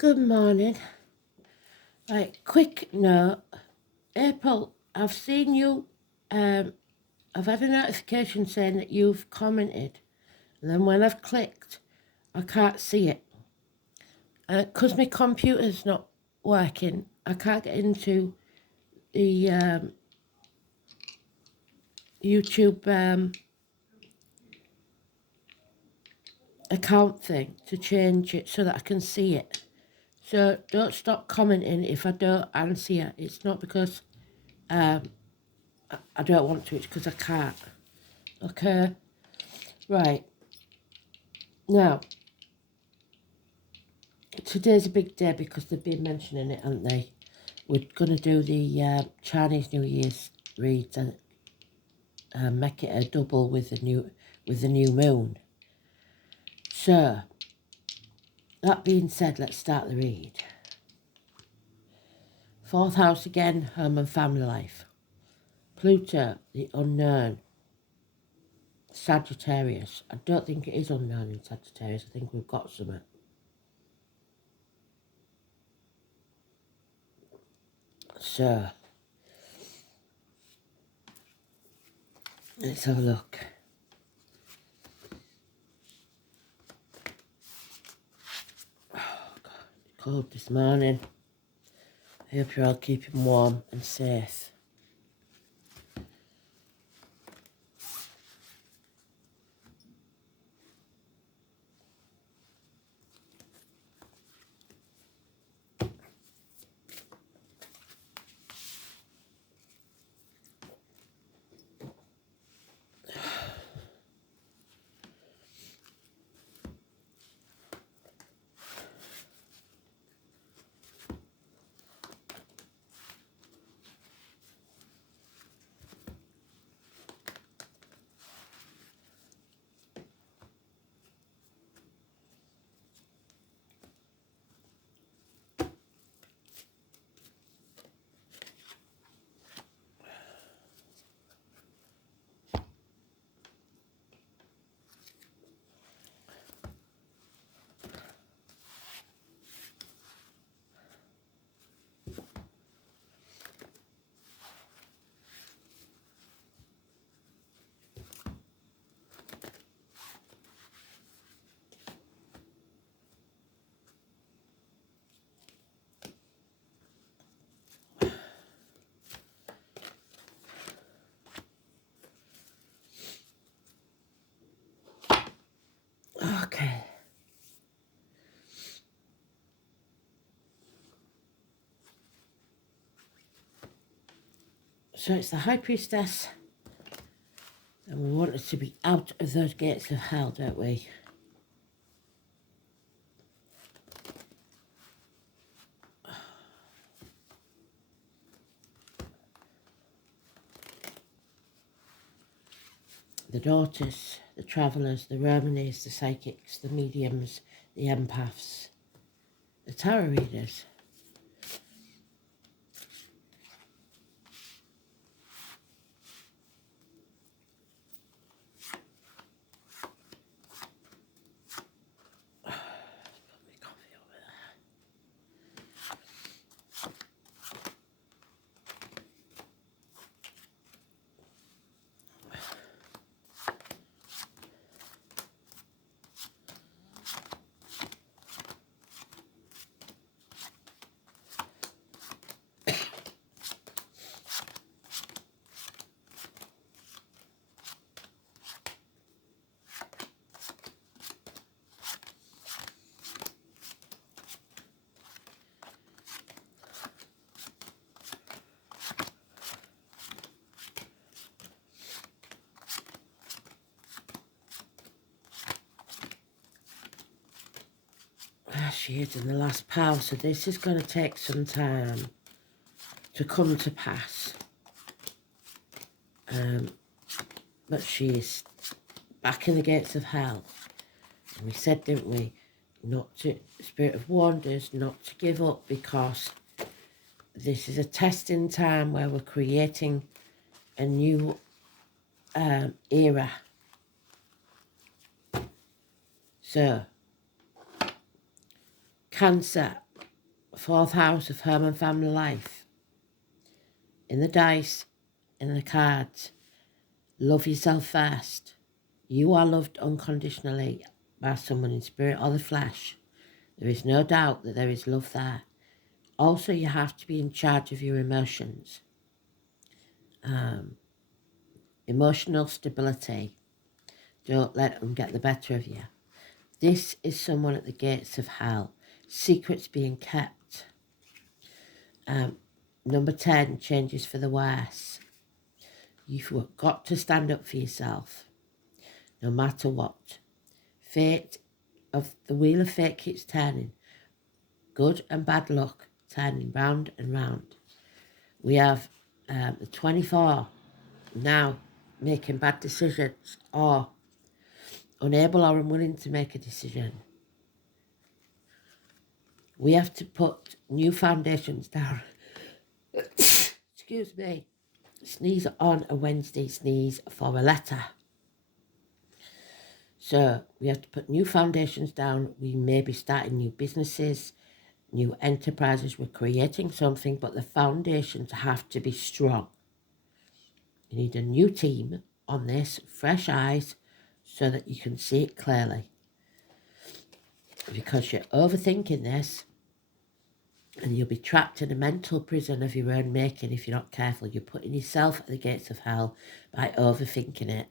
Good morning. Right, quick note. April, I've seen you, I've had a notification saying that you've commented. And then when I've clicked, I can't see it. Because my computer's not working, I can't get into the YouTube account thing to change it so that I can see it. So don't stop commenting if I don't answer you. It's not because I don't want to, it's because I can't. Okay? Right. Now, today's a big day because they've been mentioning it, haven't they? We're going to do the Chinese New Year's reads and make it a double with the new moon. So, that being said, let's start the read. Fourth house again, home and family life. Pluto, the unknown. Sagittarius. I don't think it is unknown in Sagittarius. I think we've got something. So, let's have a look. Oh, God, it's cold this morning. I hope you're all keeping warm and safe. Okay. So it's the High Priestess, and we want us to be out of those gates of hell, don't we? The daughters, the travellers, the Romanis, the psychics, the mediums, the empaths, the tarot readers. Put my coffee over there. She is in the last pile, so this is going to take some time to come to pass. But she is back in the gates of hell. And we said, didn't we, not to, Spirit of warned us not to give up, because this is a testing time where we're creating a new era. So, Cancer, fourth house of home and family life. In the dice, in the cards, love yourself first. You are loved unconditionally by someone in spirit or the flesh. There is no doubt that there is love there. Also, you have to be in charge of your emotions. Emotional stability. Don't let them get the better of you. This is someone at the gates of hell. Secrets being kept. Number 10, changes for the worse. You've got to stand up for yourself, no matter what. Fate of the wheel of fate keeps turning. Good and bad luck turning round and round. We have the 24 now making bad decisions or unable or unwilling to make a decision. We have to put new foundations down. Excuse me. Sneeze on a Wednesday, sneeze for a letter. So we have to put new foundations down. We may be starting new businesses, new enterprises. We're creating something, but the foundations have to be strong. You need a new team on this, fresh eyes, so that you can see it clearly. Because you're overthinking this, and you'll be trapped in a mental prison of your own making if you're not careful. You're putting yourself at the gates of hell by overthinking it.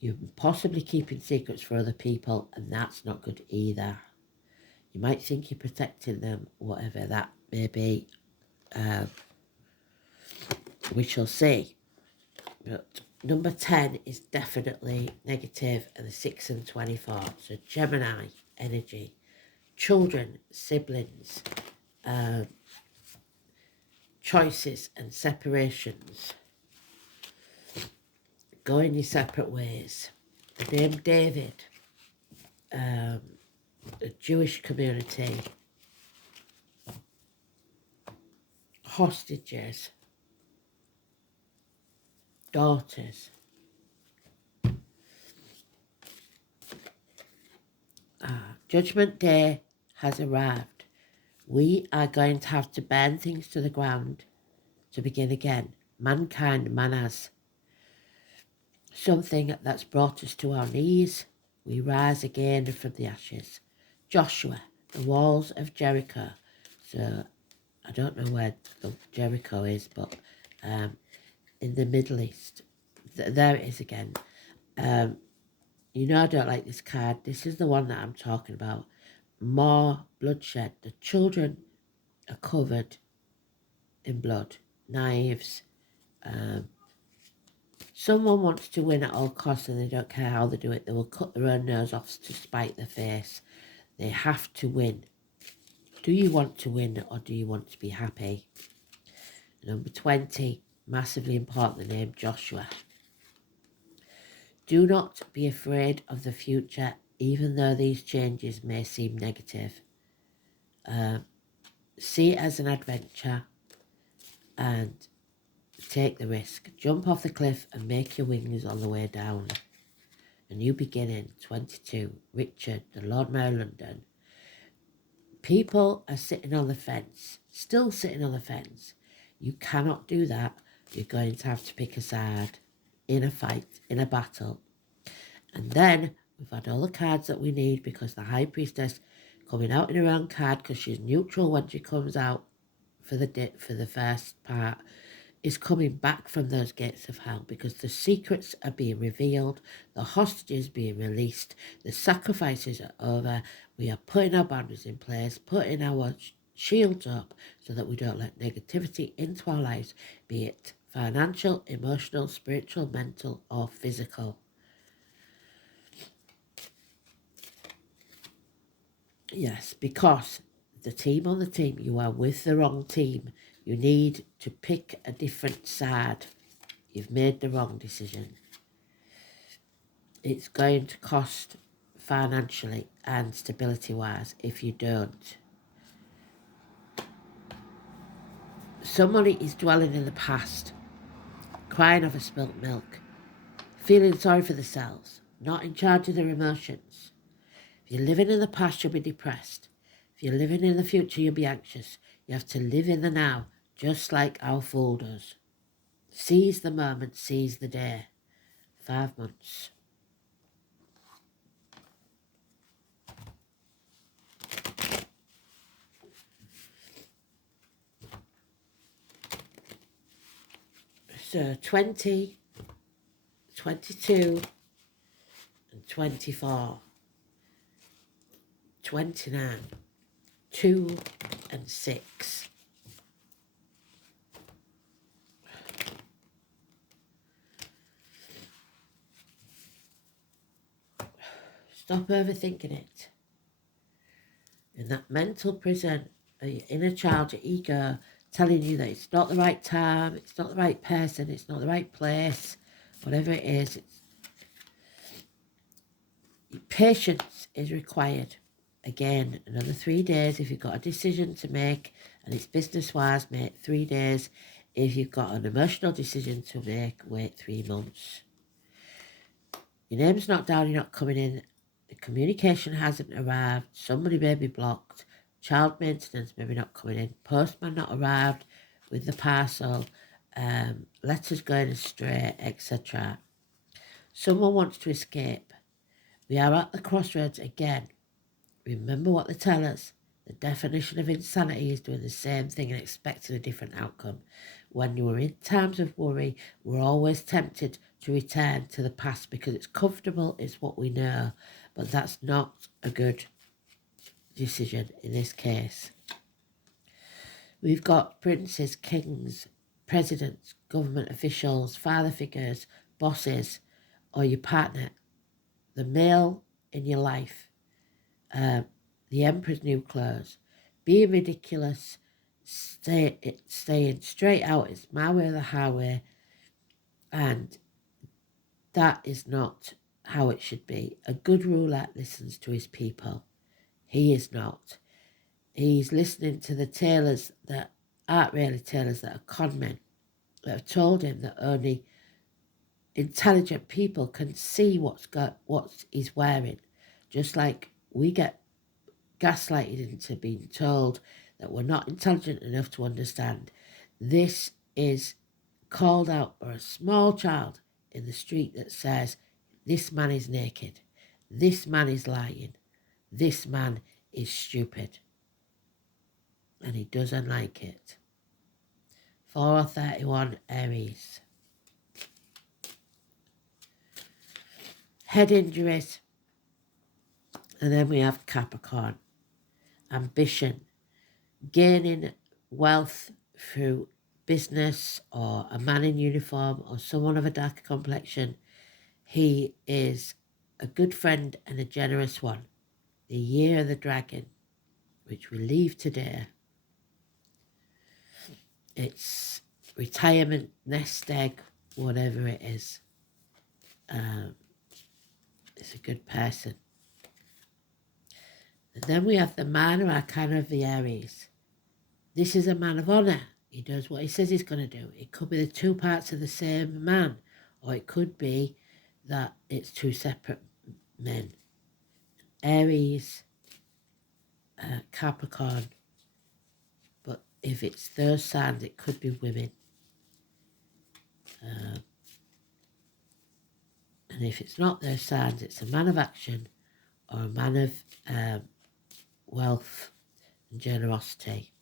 You're possibly keeping secrets for other people, and that's not good either. You might think you're protecting them, whatever that may be. We shall see. But number 10 is definitely negative, and the 6 and 24. So Gemini energy, children, siblings, choices and separations. Going your separate ways. The name David, the Jewish community, hostages, daughters. Judgment Day has arrived. We are going to have to burn things to the ground to begin again. Mankind, man has something that's brought us to our knees. We rise again from the ashes. Joshua, the walls of Jericho. So I don't know where Jericho is, but in the Middle East. There it is again. You know I don't like this card. This is the one that I'm talking about. More bloodshed. The children are covered in blood. Knives. Someone wants to win at all costs and they don't care how they do it. They will cut their own nose off to spite their face. They have to win. Do you want to win or do you want to be happy? Number 20, massively important, the name Joshua. Do not be afraid of the future, even though these changes may seem negative. See it as an adventure and take the risk. Jump off the cliff and make your wings on the way down. A new beginning, 22. Richard, the Lord Mayor of London. People are sitting on the fence, still sitting on the fence. You cannot do that. You're going to have to pick a side in a fight, in a battle. And then we've had all the cards that we need because the High Priestess coming out in her own card because she's neutral when she comes out for the first part is coming back from those gates of hell because the secrets are being revealed, the hostages being released, the sacrifices are over. We are putting our boundaries in place, putting our shields up so that we don't let negativity into our lives, be it financial, emotional, spiritual, mental, or physical. Yes, because the team on the team, you are with the wrong team. You need to pick a different side. You've made the wrong decision. It's going to cost financially and stability-wise if you don't. Somebody is dwelling in the past, crying over spilt milk, feeling sorry for themselves, not in charge of their emotions. If you're living in the past, you'll be depressed. If you're living in the future, you'll be anxious. You have to live in the now, just like our fool does. Seize the moment, seize the day. 5 months. So 20, 22 and 24. 29, 2 and 6. Stop overthinking it. In that mental prison, your inner child, your ego, telling you that it's not the right time, it's not the right person, it's not the right place, whatever it is. Patience is required. Again, another 3 days if you've got a decision to make and it's business-wise, wait 3 days. If you've got an emotional decision to make, wait 3 months. Your name's not down, you're not coming in. The communication hasn't arrived. Somebody may be blocked. Child maintenance maybe not coming in. Postman not arrived with the parcel. Letters going astray, etc. Someone wants to escape. We are at the crossroads again. Remember what they tell us. The definition of insanity is doing the same thing and expecting a different outcome. When you are in times of worry, we're always tempted to return to the past because it's comfortable, it's what we know, but that's not a good decision in this case. We've got princes, kings, presidents, government officials, father figures, bosses, or your partner, the male in your life, the emperor's new clothes, being ridiculous, staying straight out, it's my way or the highway, and that is not how it should be. A good ruler listens to his people. He is not. He's listening to the tailors that aren't really tailors, that are con men, that have told him that only intelligent people can see what he's wearing. Just like we get gaslighted into being told that we're not intelligent enough to understand. This is called out by a small child in the street that says, this man is naked, this man is lying, this man is stupid. And he doesn't like it. 431 Aries. Head injuries. And then we have Capricorn. Ambition. Gaining wealth through business or a man in uniform or someone of a darker complexion. He is a good friend and a generous one. The year of the dragon, which we leave today. It's retirement, nest egg, whatever it is. It's a good person. And then we have the man arcana of the Aries. This is a man of honour. He does what he says he's going to do. It could be the two parts of the same man, or it could be that it's two separate men. Aries, Capricorn, but if it's those signs, it could be women. And if it's not those signs, it's a man of action or a man of wealth and generosity.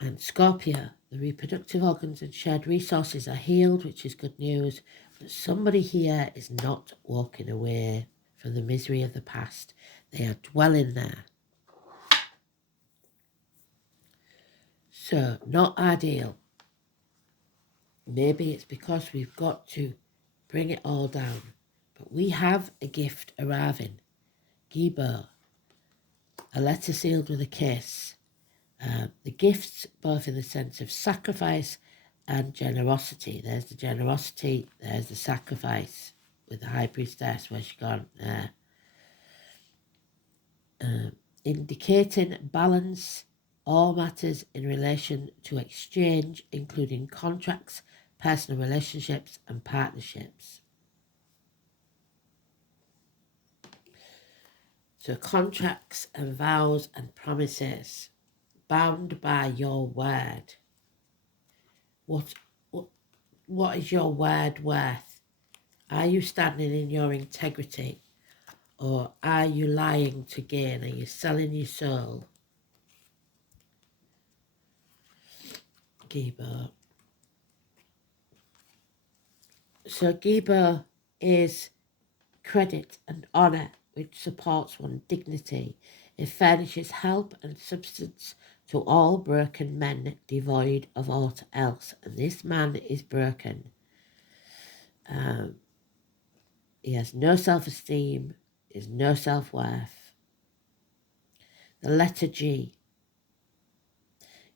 And Scorpio, the reproductive organs and shared resources are healed, which is good news. But somebody here is not walking away from the misery of the past. They are dwelling there. So, not ideal. Maybe it's because we've got to bring it all down. But we have a gift arriving. Gibo, a letter sealed with a kiss. The gifts, both in the sense of sacrifice and generosity. There's the generosity, there's the sacrifice with the high priestess. Where's she gone? Indicating balance, all matters in relation to exchange, including contracts, personal relationships and partnerships. So contracts and vows and promises, bound by your word. What is your word worth? Are you standing in your integrity? Or are you lying to gain? Are you selling your soul? Gibo. So Gibo is credit and honour which supports one's dignity. It furnishes help and substance to all broken men devoid of aught else. And this man is broken. He has no self-esteem, is no self-worth. The letter G.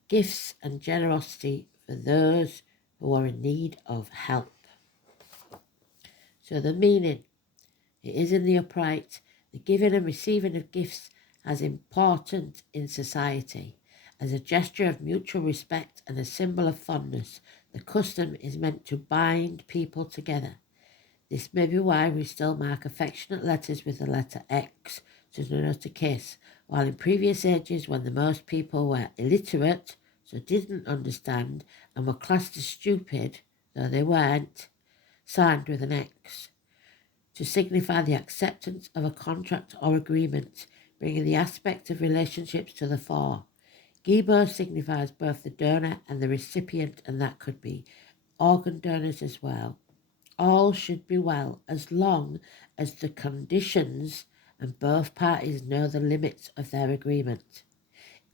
Gifts and generosity for those who are in need of help. So the meaning, it is in the upright. The giving and receiving of gifts as important in society. As a gesture of mutual respect and a symbol of fondness, the custom is meant to bind people together. This may be why we still mark affectionate letters with the letter X to denote a kiss, while in previous ages when the most people were illiterate, so didn't understand, and were classed as stupid, though they weren't, signed with an X, to signify the acceptance of a contract or agreement, bringing the aspect of relationships to the fore. Gibo signifies both the donor and the recipient, and that could be organ donors as well. All should be well as long as the conditions and both parties know the limits of their agreement.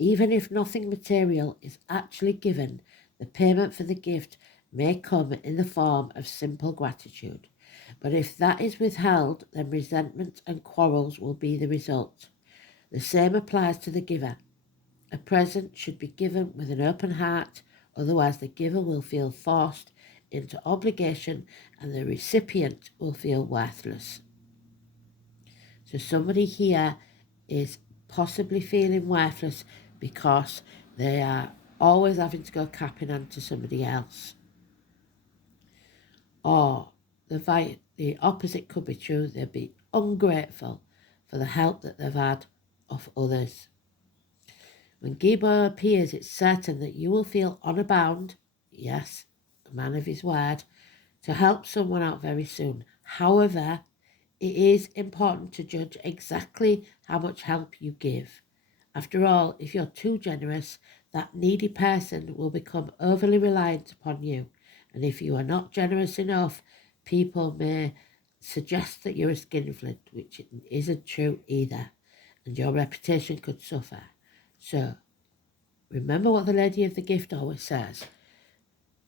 Even if nothing material is actually given, the payment for the gift may come in the form of simple gratitude. But if that is withheld, then resentment and quarrels will be the result. The same applies to the giver. A present should be given with an open heart, otherwise the giver will feel forced into obligation and the recipient will feel worthless. So somebody here is possibly feeling worthless because they are always having to go cap in hand to somebody else. Or the opposite could be true. They'd be ungrateful for the help that they've had of others. When Gibo appears, it's certain that you will feel honour bound, yes, a man of his word, to help someone out very soon. However, it is important to judge exactly how much help you give. After all, if you're too generous, that needy person will become overly reliant upon you. And if you are not generous enough, people may suggest that you're a skinflint, which isn't true either, and your reputation could suffer. So, remember what the lady of the gift always says.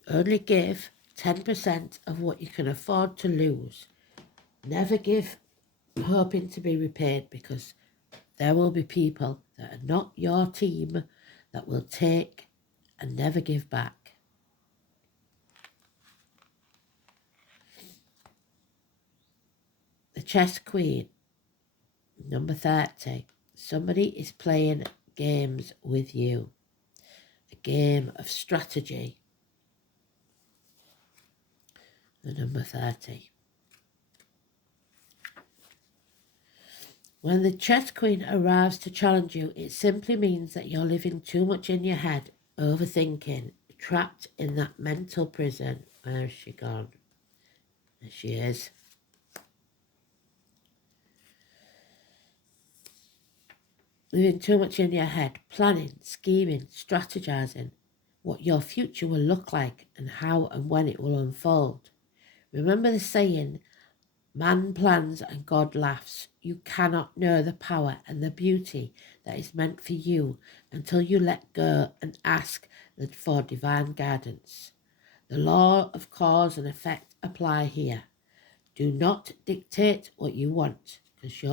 Only give 10% of what you can afford to lose. Never give hoping to be repaid, because there will be people that are not your team that will take and never give back. The chess queen, number 30. Somebody is playing games with you. A game of strategy. The number 30. When the chess queen arrives to challenge you, it simply means that you're living too much in your head, overthinking, trapped in that mental prison. Where has she gone? There she is. Living too much in your head, planning, scheming, strategizing what your future will look like and how and when it will unfold. Remember the saying, man plans and God laughs. You cannot know the power and the beauty that is meant for you until you let go and ask for divine guidance. The law of cause and effect apply here. Do not dictate what you want, because you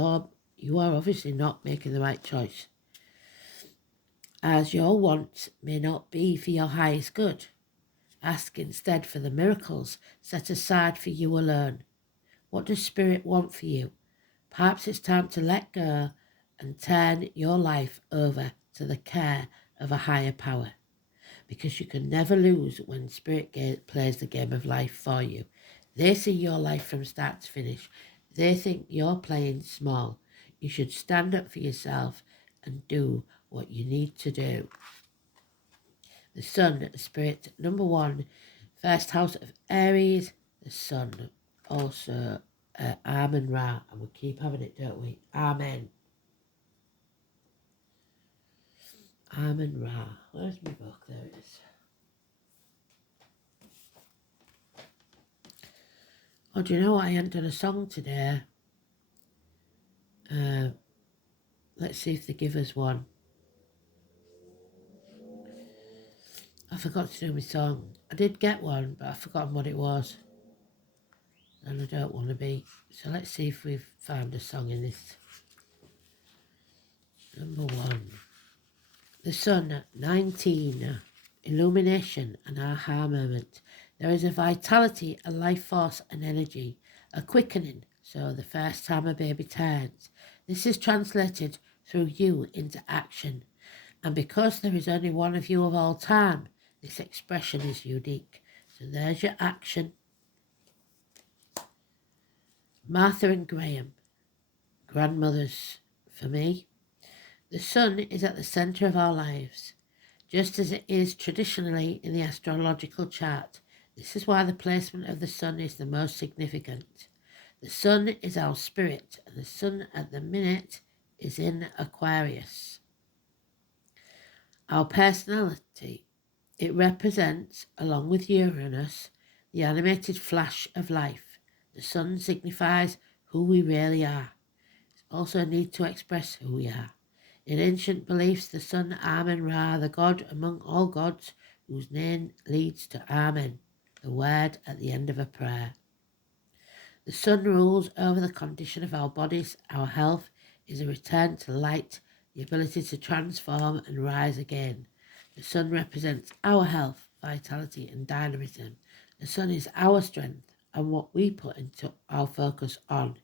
are obviously not making the right choice, as your wants may not be for your highest good. Ask instead for the miracles set aside for you alone. What does Spirit want for you? Perhaps it's time to let go and turn your life over to the care of a higher power, because you can never lose when Spirit plays the game of life for you. They see your life from start to finish. They think you're playing small. You should stand up for yourself and do what you need to do. The sun, spirit, number 1, first house of Aries, the sun. Also, Amen Ra, and we keep having it, don't we? Amen. Amen Ra. Where's my book? There it is. Oh, do you know what? I hadn't done a song today. Let's see if they give us one. I forgot to do my song. I did get one, but I've forgotten what it was. And I don't want to be. So let's see if we've found a song in this. Number 1. The sun, 19. Illumination and aha moment. There is a vitality, a life force and energy, a quickening. So the first time a baby turns. This is translated through you into action. And because there is only one of you of all time, this expression is unique. So there's your action. Martha and Graham, grandmothers for me. The sun is at the centre of our lives, just as it is traditionally in the astrological chart. This is why the placement of the sun is the most significant. The sun is our spirit, and the sun at the minute is in Aquarius. Our personality, it represents, along with Uranus, the animated flash of life. The sun signifies who we really are. It's also a need to express who we are. In ancient beliefs, the sun, Amen Ra, the god among all gods, whose name leads to Amen, the word at the end of a prayer. The sun rules over the condition of our bodies. Our health is a return to light, the ability to transform and rise again. The sun represents our health, vitality and dynamism. The sun is our strength and what we put into our focus on.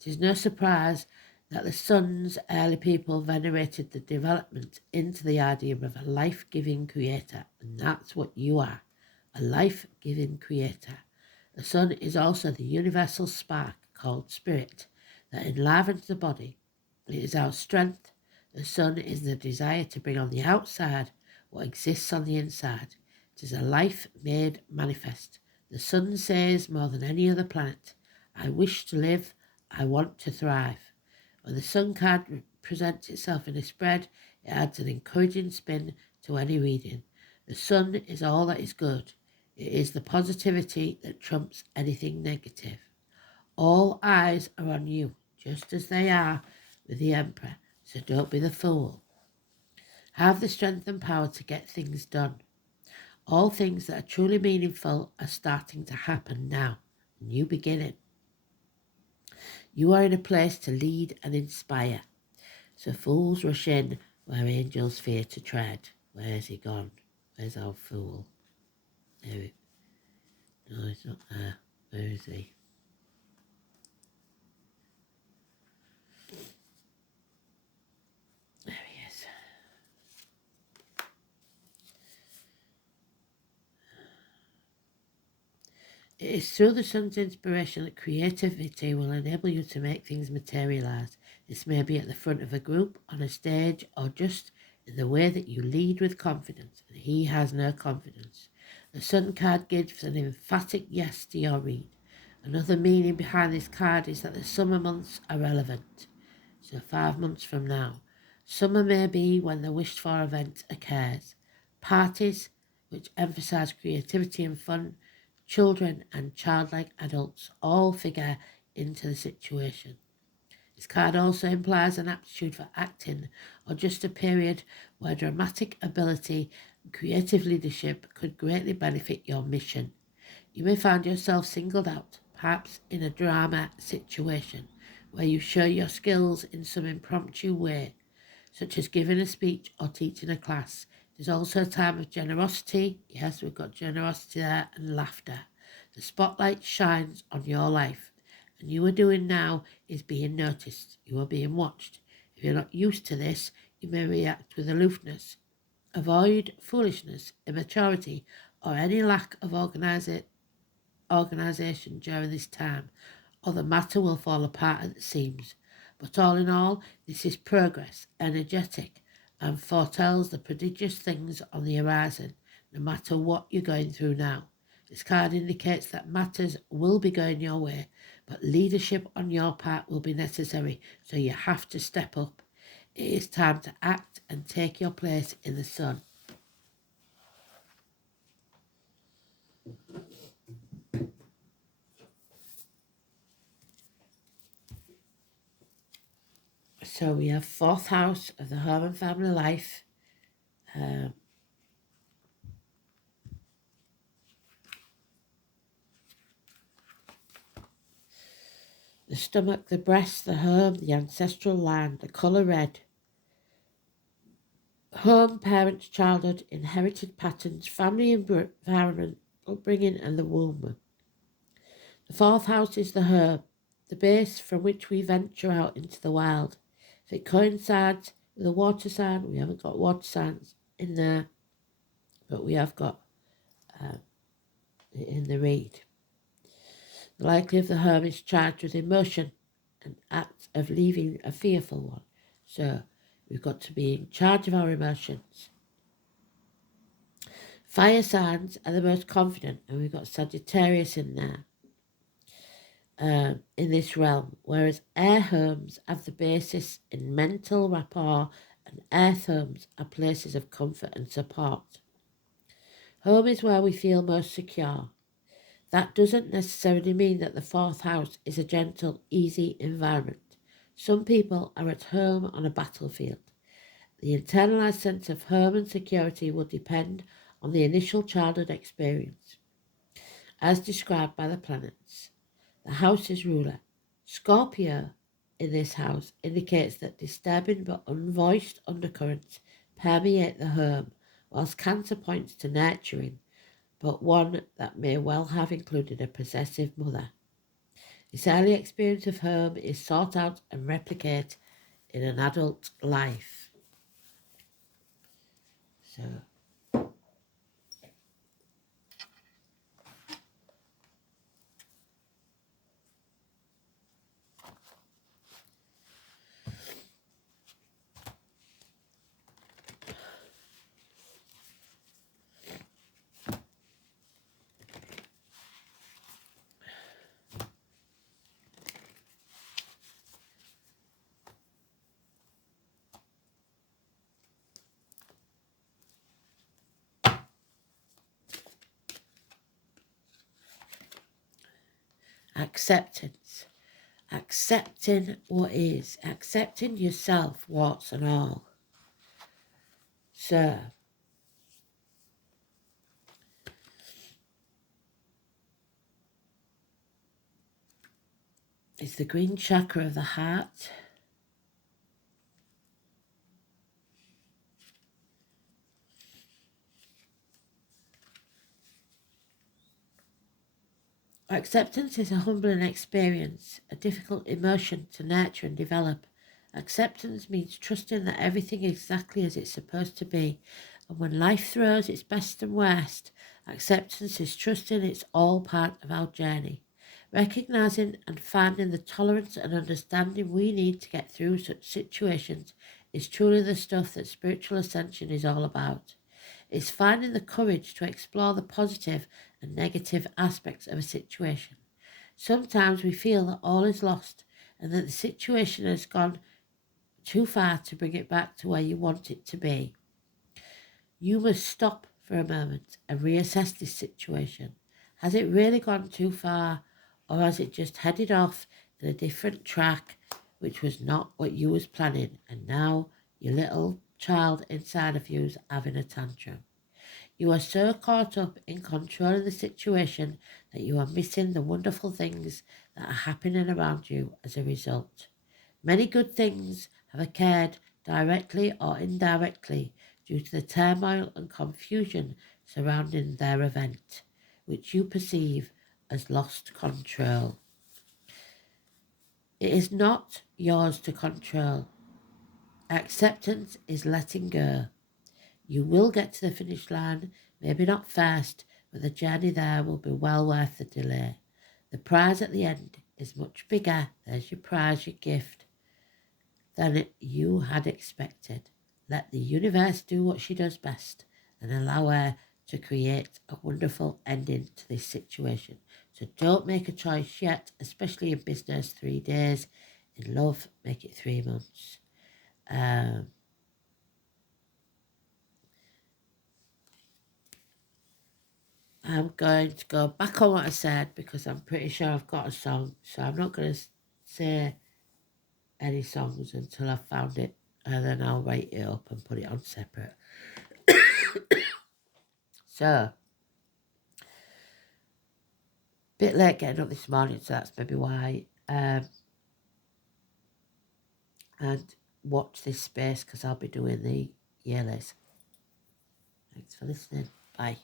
It is no surprise that the sun's early people venerated the development into the idea of a life-giving creator, and that's what you are, a life-giving creator. The sun is also the universal spark called spirit that enlivens the body. It is our strength. The sun is the desire to bring on the outside what exists on the inside. It is a life made manifest. The sun says more than any other planet, I wish to live, I want to thrive. When the sun card presents itself in a spread, it adds an encouraging spin to any reading. The sun is all that is good. It is the positivity that trumps anything negative. All eyes are on you, just as they are with the Emperor, so don't be the fool. Have the strength and power to get things done. All things that are truly meaningful are starting to happen now. New beginning. You are in a place to lead and inspire. So fools rush in where angels fear to tread. Where's he gone? Where's our fool? There. No, he's not there. Where is he? There he is. It is through the sun's inspiration that creativity will enable you to make things materialise. This may be at the front of a group, on a stage, or just in the way that you lead with confidence, and he has no confidence. The sun card gives an emphatic yes to your read. Another meaning behind this card is that the summer months are relevant. So 5 months from now. Summer may be when the wished for event occurs. Parties, which emphasise creativity and fun, children and childlike adults all figure into the situation. This card also implies an aptitude for acting or just a period where dramatic ability and creative leadership could greatly benefit your mission. You may find yourself singled out, perhaps in a drama situation, where you show your skills in some impromptu way, such as giving a speech or teaching a class. It is also a time of generosity. Yes, we've got generosity there, and laughter. The spotlight shines on your life, and you are doing now is being noticed. You are being watched. If you're not used to this, you may react with aloofness. Avoid foolishness, immaturity, or any lack of organisation during this time, or the matter will fall apart at the seams. But all in all, this is progress, energetic, and foretells the prodigious things on the horizon, no matter what you're going through now. This card indicates that matters will be going your way, but leadership on your part will be necessary, so you have to step up. It is time to act and take your place in the sun. So we have fourth house of the home and family life. The stomach, the breast, the home, the ancestral line, the colour red. Home, parents, childhood, inherited patterns, family environment, upbringing, and the womb. The fourth house is the home, the base from which we venture out into the wild. If it coincides with a water sign, we haven't got water signs in there, but we have got in the read. The likely of the home is charged with emotion and act of leaving a fearful one. So we've got to be in charge of our emotions. Fire signs are the most confident, and we've got Sagittarius in there in this realm, whereas air homes have the basis in mental rapport, and earth homes are places of comfort and support. Home is where we feel most secure. That doesn't necessarily mean that the fourth house is a gentle, easy environment. Some people are at home on a battlefield. The internalized sense of home and security will depend on the initial childhood experience, as described by the planets. The house's ruler, Scorpio, in this house indicates that disturbing but unvoiced undercurrents permeate the home, whilst Cancer points to nurturing, but one that may well have included a possessive mother. This early experience of home is sought out and replicated in an adult life. So, acceptance. Accepting what is. Accepting yourself, warts and all. So, it's the green chakra of the heart. Acceptance is a humbling experience, a difficult emotion to nurture and develop. Acceptance means trusting that everything is exactly as it's supposed to be, and when life throws its best and worst, acceptance is trusting it's all part of our journey. Recognizing and finding the tolerance and understanding we need to get through such situations is truly the stuff that spiritual ascension is all about. It's finding the courage to explore the positive and negative aspects of a situation. Sometimes we feel that all is lost and that the situation has gone too far to bring it back to where you want it to be. You must stop for a moment and reassess this situation. Has it really gone too far, or has it just headed off in a different track which was not what you was planning, and now your little child inside of you is having a tantrum? You are so caught up in controlling the situation that you are missing the wonderful things that are happening around you as a result. Many good things have occurred directly or indirectly due to the turmoil and confusion surrounding their event, which you perceive as lost control. It is not yours to control. Acceptance is letting go. You will get to the finish line, maybe not first, but the journey there will be well worth the delay. The prize at the end is much bigger. There's your prize, your gift. than you had expected. Let the universe do what she does best and allow her to create a wonderful ending to this situation. So don't make a choice yet, especially in business, 3 days. In love, make it 3 months. I'm going to go back on what I said because I'm pretty sure I've got a song. So I'm not going to say any songs until I've found it. And then I'll write it up and put it on separate. So, bit late getting up this morning, so that's maybe why. And watch this space because I'll be doing the yearlies. Thanks for listening. Bye.